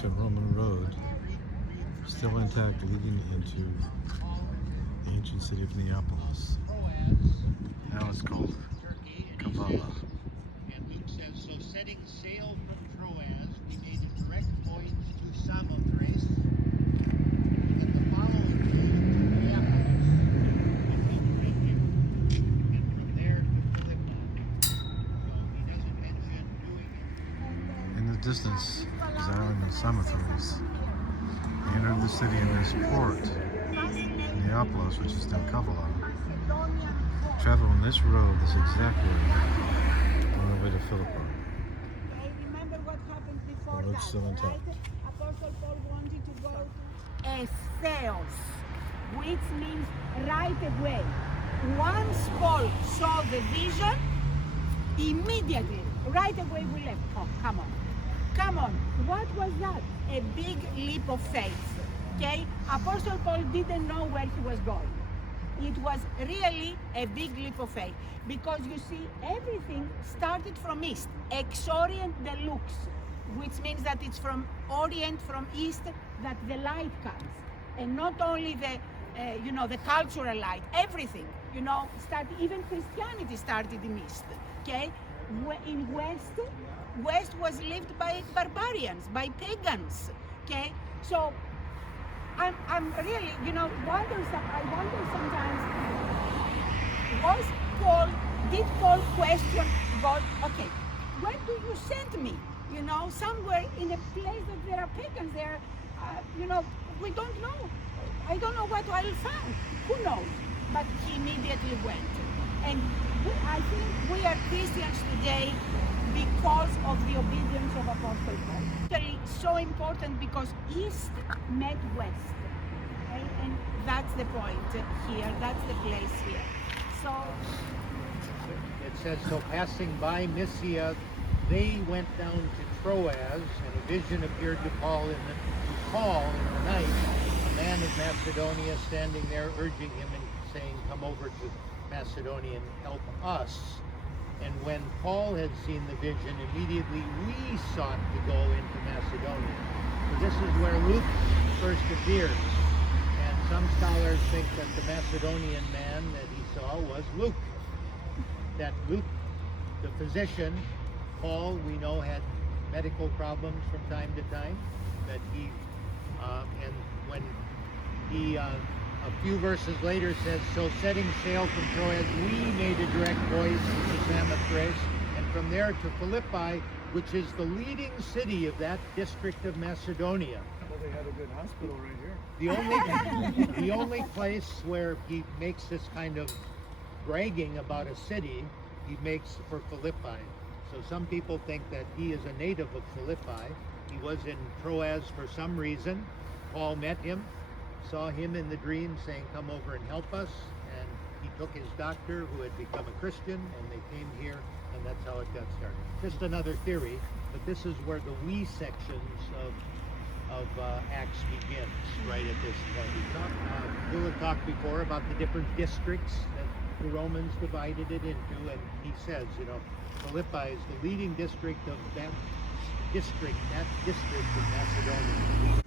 ancient Roman road, still intact, leading into the ancient city of Neapolis. Now it's called Kavala. And Luke says, so setting sail from Troas, we made a direct voyage to Samothrace, and the following day to Neapolis, and we met him, and from there to Philippi. So he doesn't mention doing it. In the distance is the island of Samothrace. They entered the city in this port, Neapolis, which is now Kavala. Travel on this road, this exact road, on the way to Philippi. Remember what happened before The road's still that, intact. right? Apostle Paul wanted to go to Theos, which means right away. Once Paul saw the vision, immediately, right away we left. Oh, come on. Come on. What was that? A big leap of faith. Okay? Apostle Paul didn't know where he was going. It was really a big leap of faith, because you see, everything started from east. Ex orient de lux, which means that it's from orient, from east, that the light comes, and not only the the cultural light, everything, even Christianity started in east. Okay, in west was lived by barbarians, by pagans. Okay, so I'm really, I wonder sometimes, did Paul question God, okay, where do you send me? Somewhere in a place that there are pagans there, we don't know. I don't know what I'll find. Who knows? But he immediately went. And I think we are Christians today because of the obedience of Apostle Paul. Actually, so important because East met West. Okay? And that's the point here, that's the place here. So It says, so passing by Mysia, they went down to Troas, and a vision appeared to Paul in the night, a man of Macedonia standing there urging him and saying, come over to Macedonia and help us. And when Paul had seen the vision, immediately we sought to go into Macedonia. So this is where Luke first appears. And some scholars think that the Macedonian man that he saw was Luke. That Luke, the physician, Paul, we know, had medical problems from time to time. That he, and when he, a few verses later says, so setting sail from Troas, we made a direct voyage to Samothrace, and from there to Philippi, which is the leading city of that district of Macedonia. Well, they had a good hospital right here. The only place where he makes this kind of bragging about a city, he makes for Philippi. So some people think that he is a native of Philippi. He was in Troas for some reason. Paul met him, saw him in the dream saying, come over and help us. And he took his doctor who had become a Christian, and they came here, and that's how it got started. Just another theory, but this is where the we sections of Acts begins, right at this point. Voula talked before about the different districts that the Romans divided it into, and he says, Philippi is the leading district of that district of Macedonia.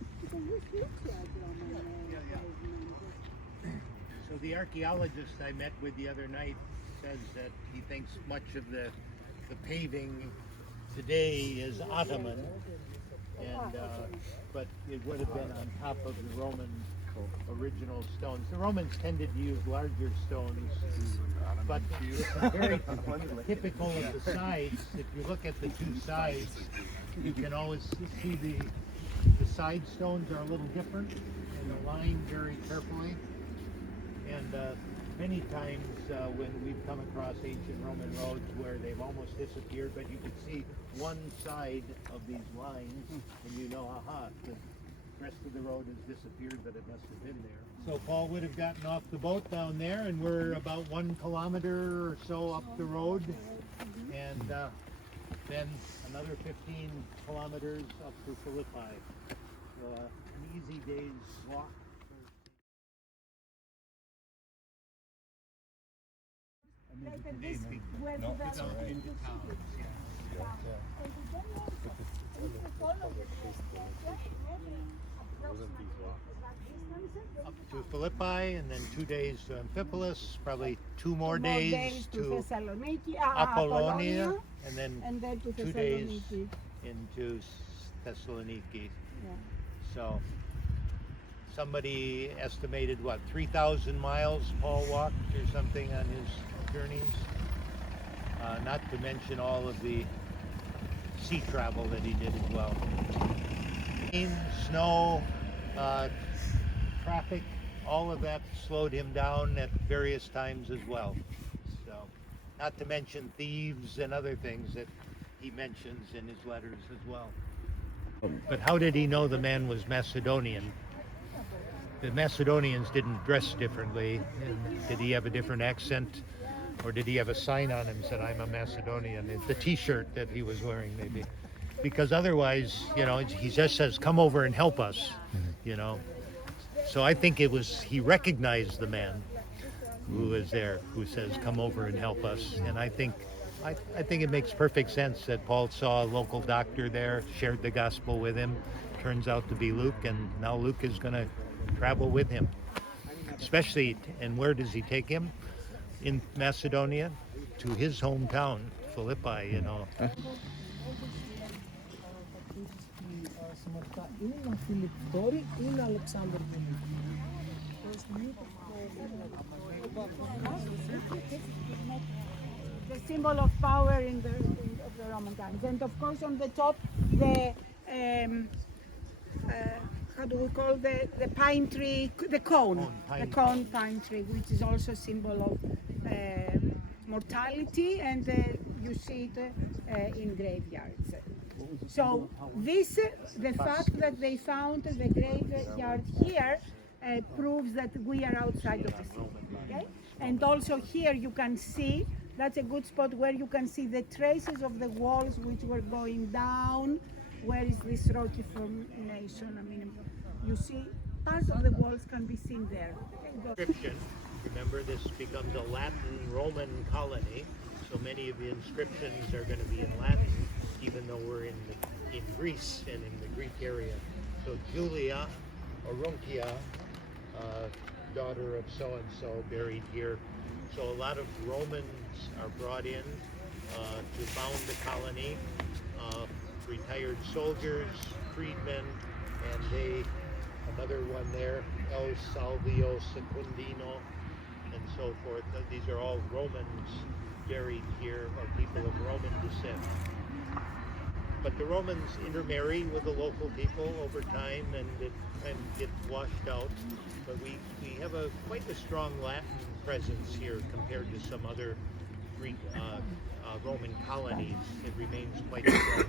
So the archaeologist I met with the other night says that he thinks much of the paving today is Ottoman, and but it would have been on top of the Roman original stones. The Romans tended to use larger stones, but it's very typical of the sides. If you look at the two sides, you can always see the side stones are a little different and aligned very carefully. And many times when we've come across ancient Roman roads where they've almost disappeared, but you can see one side of these lines, and you know, aha, the rest of the road has disappeared, but it must have been there. So Paul would have gotten off the boat down there, and we're about 1 kilometer or so up the road, and then another 15 kilometers up to Philippi. So an easy day's walk. where the Up to Philippi, and then 2 days to Amphipolis, probably two more More days to to Thessaloniki, Apollonia, and then and then to 2 days Thessaloniki. into Thessaloniki. Yeah. So somebody estimated what, 3,000 miles Paul walked or something on his journeys. Not to mention all of the sea travel that he did as well. Rain, snow, traffic, all of that slowed him down at various times as well. So, not to mention thieves and other things that he mentions in his letters as well. But how did he know the man was Macedonian? The Macedonians didn't dress differently. And did he have a different accent? Or did he have a sign on him that said, "I'm a Macedonian"? It's the t-shirt that he was wearing, maybe. Because otherwise, you know, he just says, "Come over and help us," you know. So I think it was, he recognized the man who was there, who says, "Come over and help us." And I think it makes perfect sense that Paul saw a local doctor there, shared the gospel with him. Turns out to be Luke, and now Luke is going to travel with him. Especially, and where does he take him? In Macedonia, to his hometown, Philippi, you know. The symbol of power of the Roman times, and of course on the top the how do we call the pine tree, the cone, pine tree, which is also a symbol of mortality, and you see it in graveyards. So this, the fact that they found the graveyard here proves that we are outside of the city. Okay? And also here you can see, that's a good spot where you can see the traces of the walls which were going down. Where is this rocky formation? I mean, you see part of the walls can be seen there. Inscription. Remember, this becomes a Latin Roman colony, so many of the inscriptions are going to be in Latin, even though we're in Greece and in the Greek area. So Julia Orunkia, daughter of so-and-so, buried here. So a lot of Romans are brought in to found the colony, retired soldiers, freedmen, and another one there, El Salvio Secundino, and so forth. These are all Romans buried here, or people of Roman descent. But the Romans intermarry with the local people over time, and it kind of gets washed out. But we have quite a strong Latin presence here compared to some other Greek Roman colonies. It remains quite strong.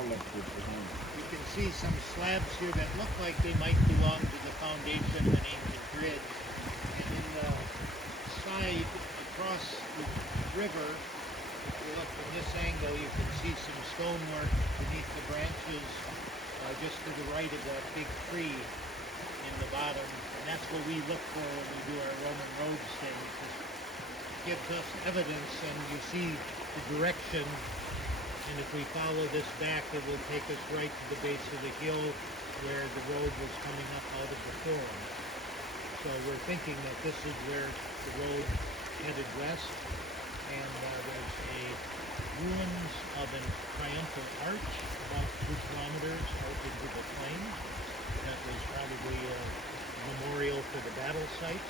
You can see some slabs here that look like they might belong to the foundation of an ancient bridge. And in the side across the river, if you look from this angle, you can see some stonework beneath the branches just to the right of that big tree in the bottom. And that's what we look for when we do our Roman roads thing. It gives us evidence, and you see the direction. And if we follow this back, it will take us right to the base of the hill where the road was coming up out of the forum. So we're thinking that this is where the road headed west, and there's a ruins of a triumphal arch about 2 kilometers out into the plain. That was probably a memorial for the battle site.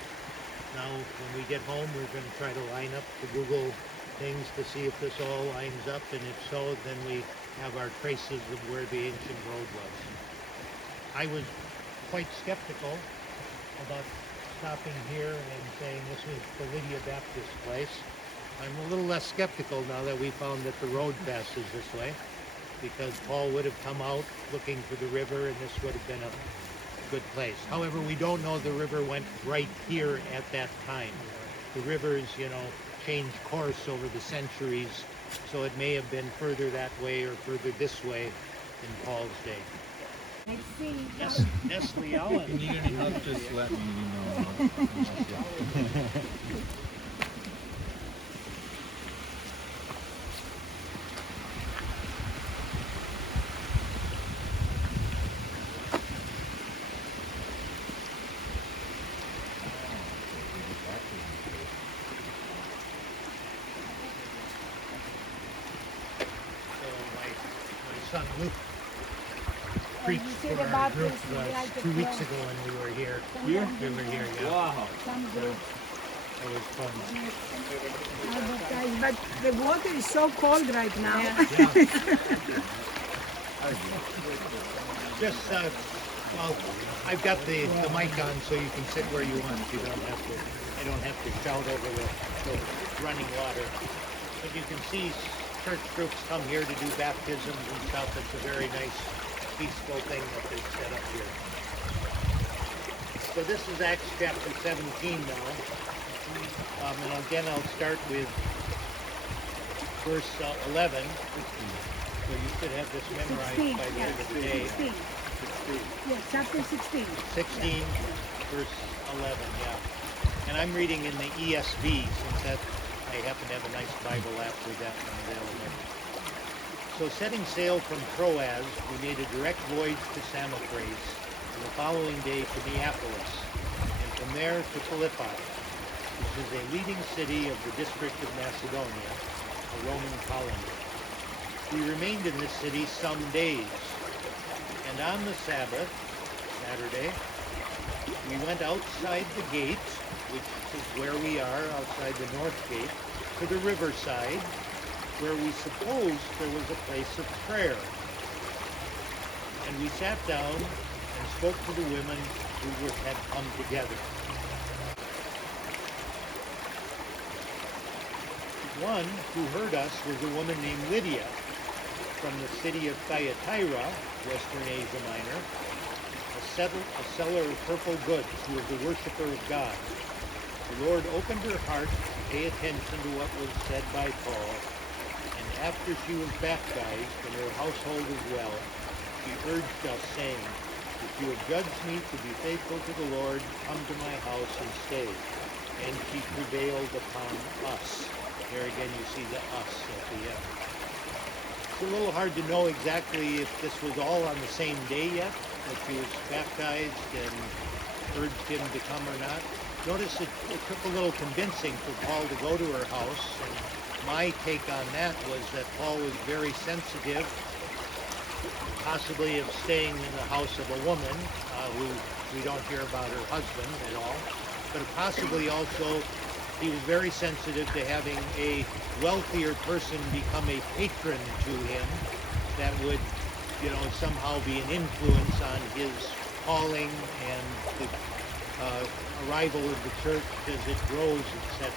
Now, when we get home, we're going to try to line up the Google things to see if this all lines up, and if so, then we have our traces of where the ancient road was. I was quite skeptical about stopping here and saying this was the Lydia Baptist place. I'm a little less skeptical now that we found that the road passes this way, because Paul would have come out looking for the river, and this would have been a good place. However, we don't know the river went right here at that time. The rivers, change course over the centuries, so it may have been further that way or further this way in Paul's day. Let's see. Nestle Allen. If you need any help, just let me know. My son Luke preached see for the our group baptism, like the 2 weeks flow. ago when we were here. Here? We were here, yeah. Wow. Some group It was fun. advertise, but the water is so cold right now. Just, well, I've got the mic on so you can sit where you want. I don't have to shout over the running water. But you can see church groups come here to do baptisms and stuff. It's a very nice, peaceful thing that they've set up here. So this is Acts chapter 17 now. And again, I'll start with verse 11. So you should have this memorized by the end of the day. 16. Yes, chapter 16. 16, verse 11, yeah. And I'm reading in the ESV, since that I happen to have a nice Bible app with that one available. So setting sail from Troas, we made a direct voyage to Samothrace, and the following day to Neapolis, and from there to Philippi, which is a leading city of the district of Macedonia, a Roman colony. We remained in this city some days, and on the Sabbath, Saturday, we went outside the gate, which is where we are, outside the north gate, to the riverside, where we supposed there was a place of prayer. And we sat down and spoke to the women who had come together. One who heard us was a woman named Lydia from the city of Thyatira, Western Asia Minor, a seller of purple goods who was a worshiper of God. The Lord opened her heart to pay attention to what was said by Paul, and after she was baptized and her household as well, she urged us, saying, "If you have judged me to be faithful to the Lord, come to my house and stay." And she prevailed upon us. There again you see the us at the end. It's a little hard to know exactly if this was all on the same day yet, that she was baptized and urged him to come or not. Notice it took a little convincing for Paul to go to her house, and my take on that was that Paul was very sensitive, possibly of staying in the house of a woman who we don't hear about her husband at all, but possibly also he was very sensitive to having a wealthier person become a patron to him that would, somehow be an influence on his calling and the arrival of the church as it grows, etc.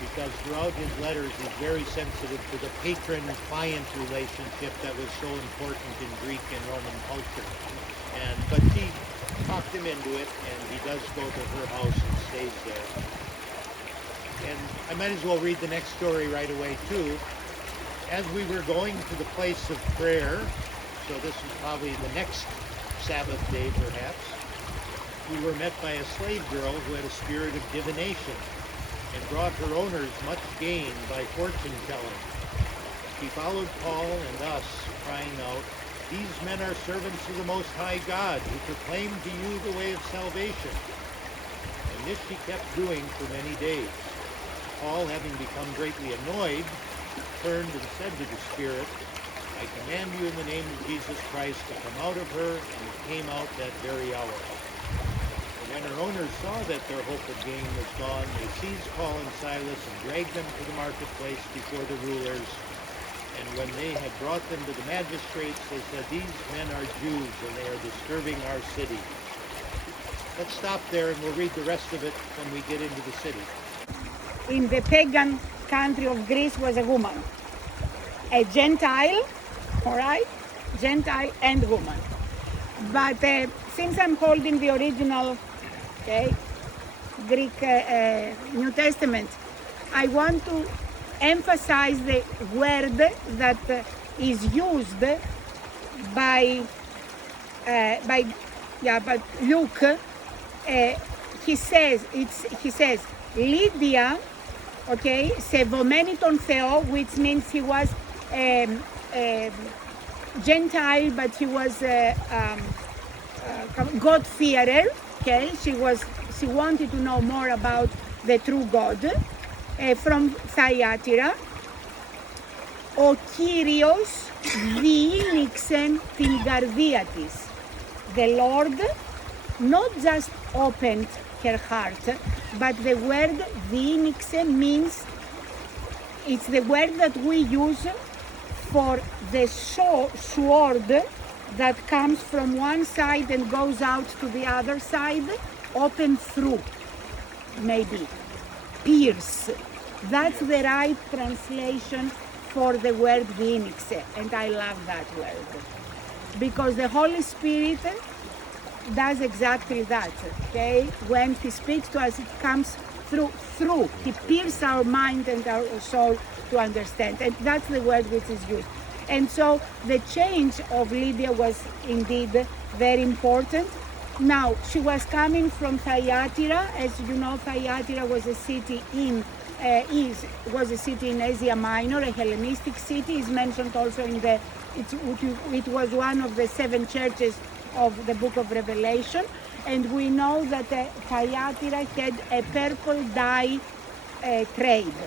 Because throughout his letters, he's very sensitive to the patron-client relationship that was so important in Greek and Roman culture. But she talked him into it, and he does go to her house and stays there. And I might as well read the next story right away, too. As we were going to the place of prayer, so this was probably the next Sabbath day, perhaps, we were met by a slave girl who had a spirit of divination and brought her owners much gain by fortune telling. She followed Paul and us, crying out, "These men are servants of the Most High God, who proclaim to you the way of salvation." And this she kept doing for many days. Paul, having become greatly annoyed, turned and said to the spirit, "I command you in the name of Jesus Christ to come out of her," and it came out that very hour. When her owners saw that their hope of gain was gone, they seized Paul and Silas and dragged them to the marketplace before the rulers. And when they had brought them to the magistrates, they said, "These men are Jews, and they are disturbing our city." Let's stop there, and we'll read the rest of it when we get into the city. In the pagan country of Greece was a woman, a Gentile, all right? Gentile and woman. But since I'm holding the original, okay, Greek New Testament, I want to emphasize the word that is used by Luke. He says Lydia, okay, σεβομένη τον Θεό, which means he was gentile, but he was God-fearer. Okay, she wanted to know more about the true God. From Thyatira. Ο Κύριος διήνυξε την καρδία της. The Lord not just opened her heart, but the word διήνυξε means, it's the word that we use for the sword that comes from one side and goes out to the other side, open through, maybe. Pierce. That's the right translation for the word διήνυξε, and I love that word because the Holy Spirit does exactly that. Okay, when He speaks to us, it comes through. He pierces our mind and our soul to understand, and that's the word which is used. And so the change of Lydia was indeed very important. Now, she was coming from Thyatira. As you know, Thyatira was a city in Asia Minor, a Hellenistic city. Is mentioned also in it was one of the 7 churches of the book of Revelation. And we know that Thyatira had a purple dye trade.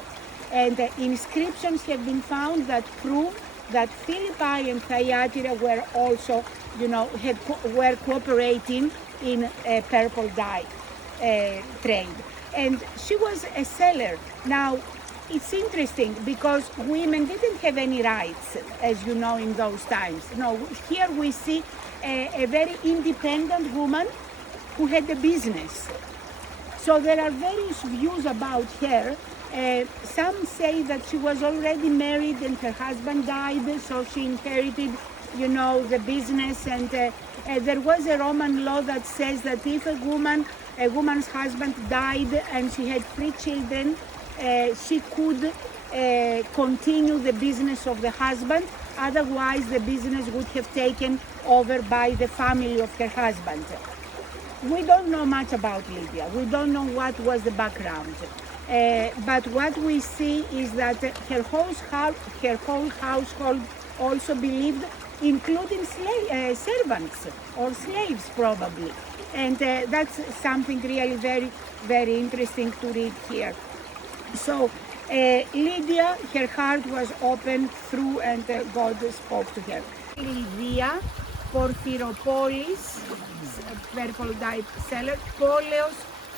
And inscriptions have been found that prove that Philippi and Thyatira were also, were cooperating in a purple dye trade. And she was a seller. Now, it's interesting because women didn't have any rights, as you know, in those times. No, here we see a very independent woman who had a business. So there are various views about her. Some say that she was already married and her husband died, so she inherited, the business. And there was a Roman law that says that if a woman's husband died and she had 3 children, she could continue the business of the husband. Otherwise, the business would have taken over by the family of her husband. We don't know much about Lydia. We don't know what was the background. But what we see is that her whole household also believed, including servants or slaves probably. And that's something really very, very interesting to read here. So Lydia, her heart was opened through and God spoke to her. Lydia, Porphyropolis, purple dye seller, πόλεως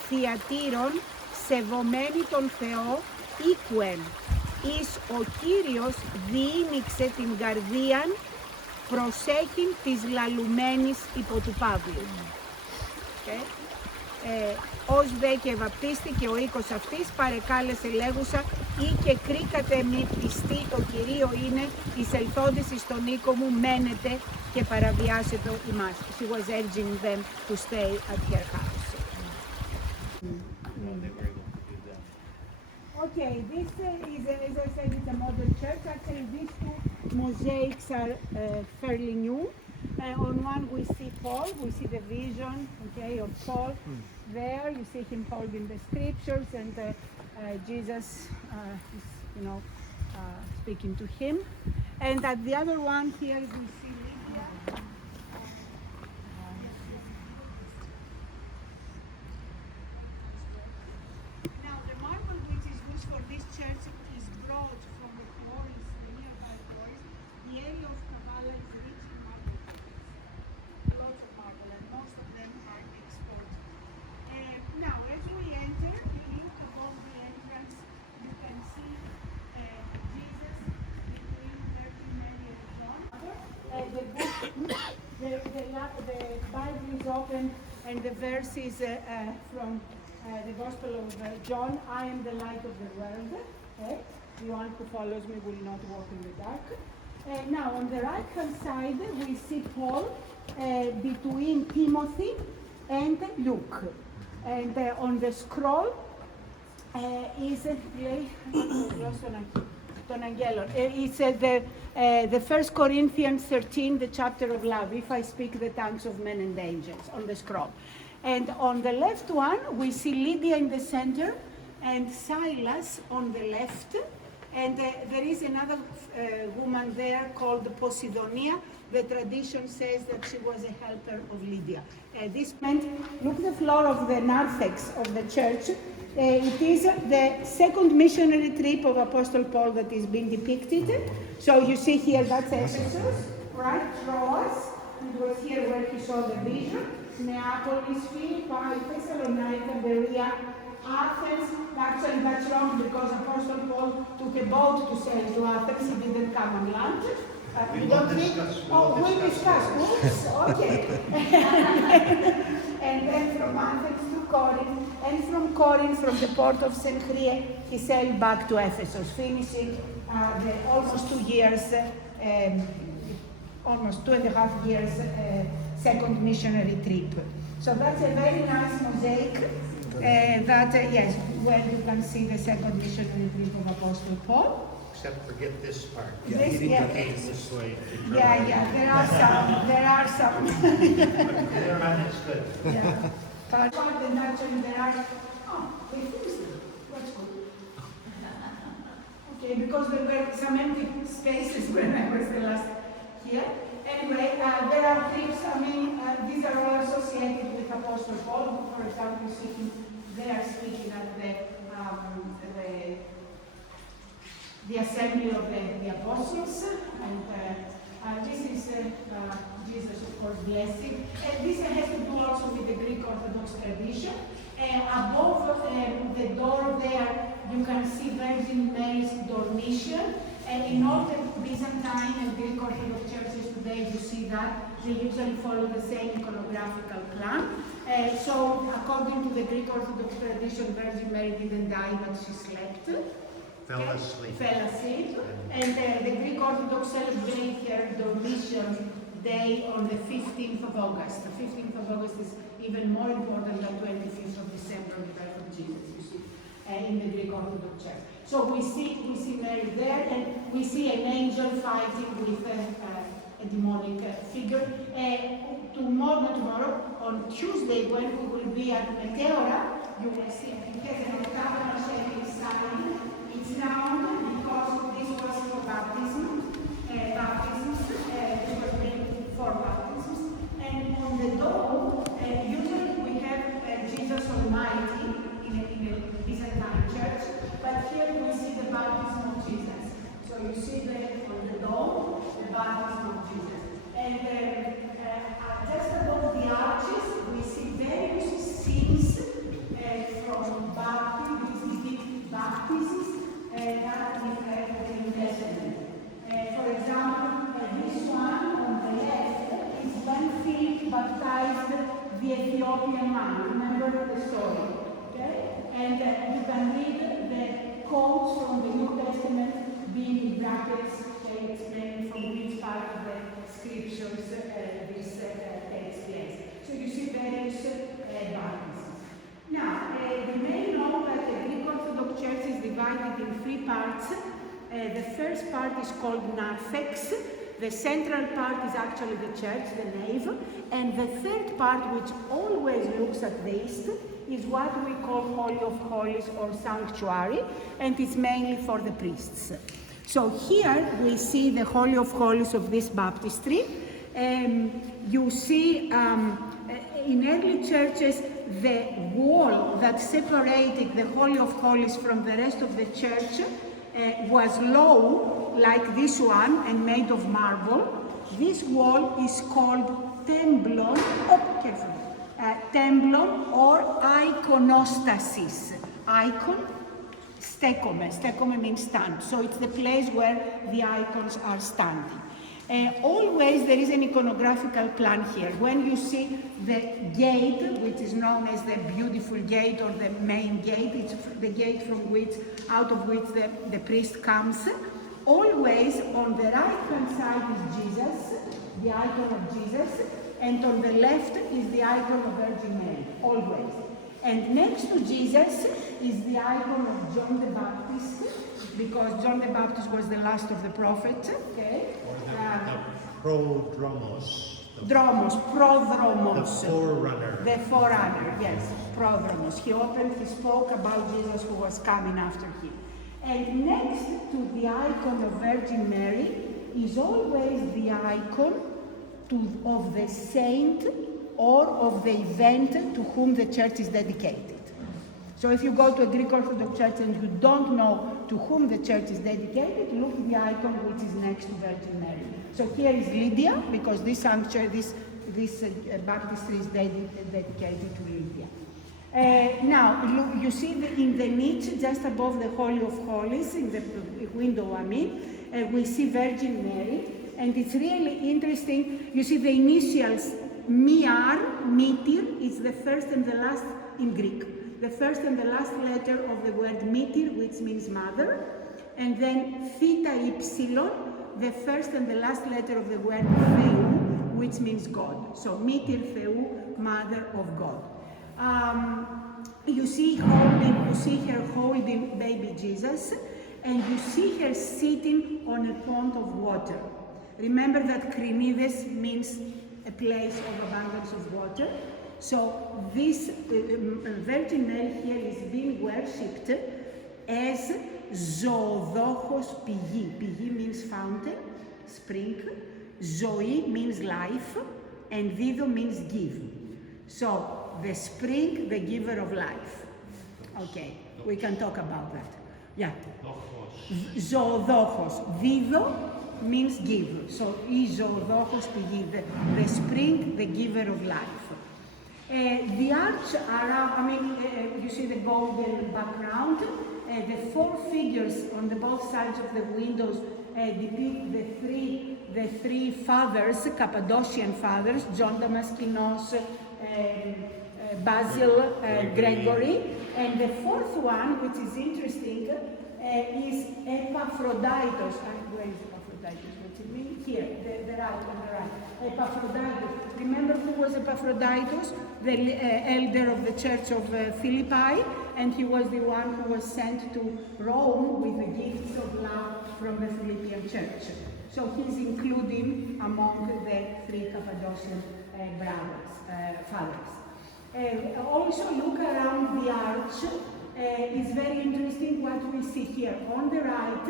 Θιατήρων, σεβομένη τον Θεό, οίκουεν, εις ο Κύριος διήνυξε την καρδίαν, προσέχειν της λαλουμένης υπό του Παύλου. Okay. Ως δε και βαπτίστηκε ο οίκος αυτής, παρεκάλεσε λέγουσα, ή και κρίκατε μη πιστή το Κυρίο είναι, εισελθόντες εις τον οίκο μου μένετε και παραβιάσετε ημάς. She was urging them to stay at her house. Okay, this is, as I said, it's a modern church. Actually, these 2 mosaics are fairly new. On one we see Paul, we see the vision, okay, of Paul. There you see him holding the scriptures, and Jesus is, speaking to him. And at the other one here we see Lydia. Now the marble which is used for this church is brought from the quarries, the nearby quarries. The area of Kavala is rich in marble. Lots of marble, and most of them are exported. Now, as we enter, above the entrance, you can see Jesus between Virgin Mary and John. The Bible is open, and the verse is from the Gospel of John. I am the light of the world. Okay? The one who follows me will not walk in the dark. Now, on the right-hand side, we see Paul between Timothy and Luke. And on the scroll is the 1 Corinthians 13, the chapter of love, if I speak the tongues of men and angels, on the scroll. And on the left one, we see Lydia in the center and Silas on the left. And there is another woman there called Posidonia. The tradition says that she was a helper of Lydia. This meant, look the floor of the narthex of the church. It is the second missionary trip of Apostle Paul that is being depicted. So you see here, that's Ephesus, right? Troas. It was here where he saw the vision. Neapolis, Philippi, Thessalonica, Berea, Athens. Actually, that's wrong because Apostle Paul took a boat to sail to Athens. He didn't come on land. We will discuss. We'll discuss. Oops, okay. And then from Athens to Corinth, and from Corinth, from the port of Cenchrea, he sailed back to Ephesus, finishing the almost 2 years, almost 2.5 years, second missionary trip. So that's a very nice mosaic. Yes, where you can see the second missionary trip of Apostle Paul. Except forget this part. This, yeah. Came this way. Yeah, there are some. They're understood. Yeah. But naturally there are, they fixed it. That's good. Okay, because there were some empty spaces when I was the last here. Anyway, there are trips, these are all associated with Apostle Paul. For example, they are speaking at the assembly of the apostles, and this is Jesus, of course, blessing. This has to do also with the Greek Orthodox tradition. Above the door there, you can see Virgin Mary's Dormition. In all the Byzantine and Greek Orthodox churches today, you see that they usually follow the same iconographical plan. So, according to the Greek Orthodox tradition, Virgin Mary didn't die, but she slept. Fell asleep. And the Greek Orthodox celebrate her Dormition Day on the 15th of August. The 15th of August is even more important than 25th of December, the birth of Jesus, you see, in the Greek Orthodox Church. So we see Mary there, and we see an angel fighting with a demonic figure. Tomorrow, on Tuesday, when we will be at Meteora, you will see it has an octagonal shaped sign. It's round because this was for baptism. They were made for baptisms. And on the dome, usually we have Jesus Almighty in a Byzantine church, but here we see the baptism of Jesus. So you see that on the dome, the baptism of Jesus. And just above the arches, we see various scenes from baptisms that we have in the New Testament. For example, this one on the left is when Philip baptized the Ethiopian man. Remember the story, okay? And you can read the quotes from the New Testament being in brackets, explaining from which part of the scriptures this takes place. So you see various baptisms. Now, you may know that the Greek Orthodox Church is divided in 3 parts. The first part is called narthex. The central part is actually the church, the nave. And the third part, which always looks at the east, is what we call Holy of Holies or sanctuary, and it's mainly for the priests. So here we see the Holy of Holies of this baptistry. You see in early churches the wall that separated the Holy of Holies from the rest of the church was low, like this one, and made of marble. This wall is called temblon, temblon or iconostasis. Icon, stekome. Stekome means stand. So it's the place where the icons are standing. Always there is an iconographical plan here. When you see the gate, which is known as the beautiful gate or the main gate, it's the gate out of which the priest comes. always on the right hand side is Jesus, the icon of Jesus, and on the left is the icon of Virgin Mary, always. And next to Jesus is the icon of John the Baptist, because John the Baptist was the last of the prophets, okay? Or the prodromos. Prodromos. The forerunner. The forerunner, yes, prodromos. He spoke about Jesus who was coming after him. And next to the icon of Virgin Mary is always the icon of the saint or of the event to whom the church is dedicated. So if you go to a Greek Orthodox church and you don't know to whom the church is dedicated, look at the icon which is next to Virgin Mary. So here is Lydia, because this sanctuary, this baptistry is dedicated to Lydia. Now, look, you see in the niche just above the Holy of Holies, in the window we see Virgin Mary, and it's really interesting. You see the initials metir, is the first and the last in Greek. The first and the last letter of the word metir, which means mother, and then theta ipsilon, the first and the last letter of the word theou, which means God. So metir theou, mother of God. You see her holding baby Jesus, and you see her sitting on a pond of water. Remember that Krinides means a place of abundance of water. So this Virgin Mary here is being worshipped as Zoodokos Pigi. Pigi means fountain, spring. Zoe means life, and Dido means give. So the spring, the giver of life. Okay, we can talk about that. Yeah. Zoodokos. Dido means give. So Zoodokos Pigi, the spring, the giver of life. The arch around, you see the golden background. The four figures on the both sides of the windows depict the three fathers, Cappadocian fathers, John Damaskinos, Basil, Gregory, and the fourth one, which is interesting, is Epaphroditus. Where is Epaphroditus? What it mean? Here, the right, on the right. Epaphroditus. Remember who was Epaphroditus? The elder of the church of Philippi, and he was the one who was sent to Rome with the gifts of love from the Philippian church. So he's included among the three Cappadocian fathers. Also look around the arch. It's very interesting what we see here. On the right,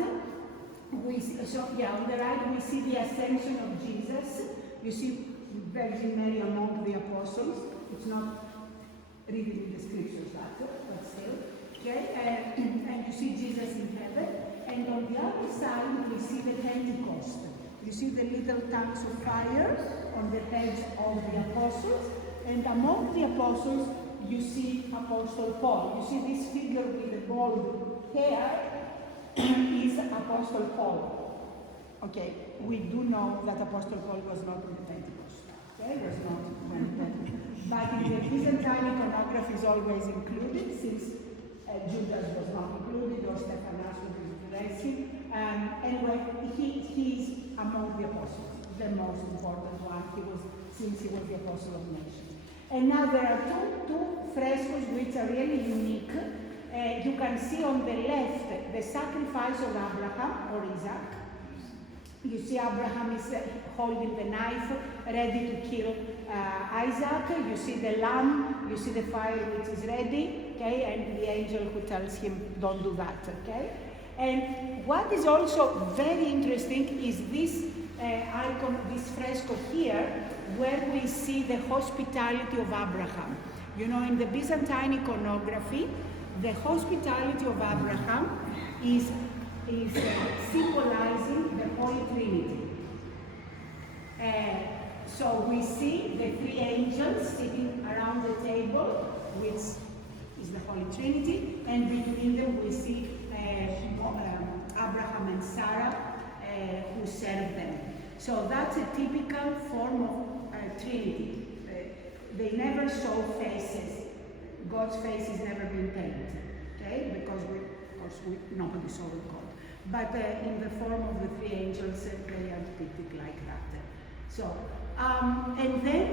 we see the ascension of Jesus. You see Virgin Mary among the apostles. It's not reading in the scriptures but still. Okay, and you see Jesus in heaven. And on the other side, we see the Pentecost. You see the little tongues of fire on the heads of the apostles. And among the apostles, you see Apostle Paul. You see this figure with the bald hair is Apostle Paul. Okay, we do know that Apostle Paul was not in the Pentecost. Okay, was not in the Pentecost. But in the Byzantine iconography is always included, since Judas was not included, or Stephanas was included. Anyway, he's among the apostles, the most important one. Since he was the apostle of nations. And now there are two frescoes which are really unique. You can see on the left the sacrifice of Abraham or Isaac. You see Abraham is holding the knife, ready to kill Isaac. You see the lamb, you see the fire which is ready, okay, and the angel who tells him, don't do that, okay? And what is also very interesting is this icon, this fresco here, where we see the hospitality of Abraham. You know, in the Byzantine iconography, the hospitality of Abraham is symbolizing the Holy Trinity. So we see the three angels sitting around the table, which is the Holy Trinity, and between them we see Abraham and Sarah who serve them. So that's a typical form of Trinity. They never show faces. God's face has never been painted, okay? Because nobody saw God. but in the form of the three angels, they are depicted like that. So, and then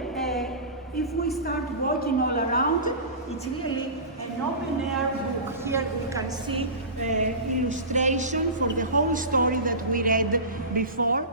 if we start walking all around, it's really an open air book. Here we can see illustration for the whole story that we read before.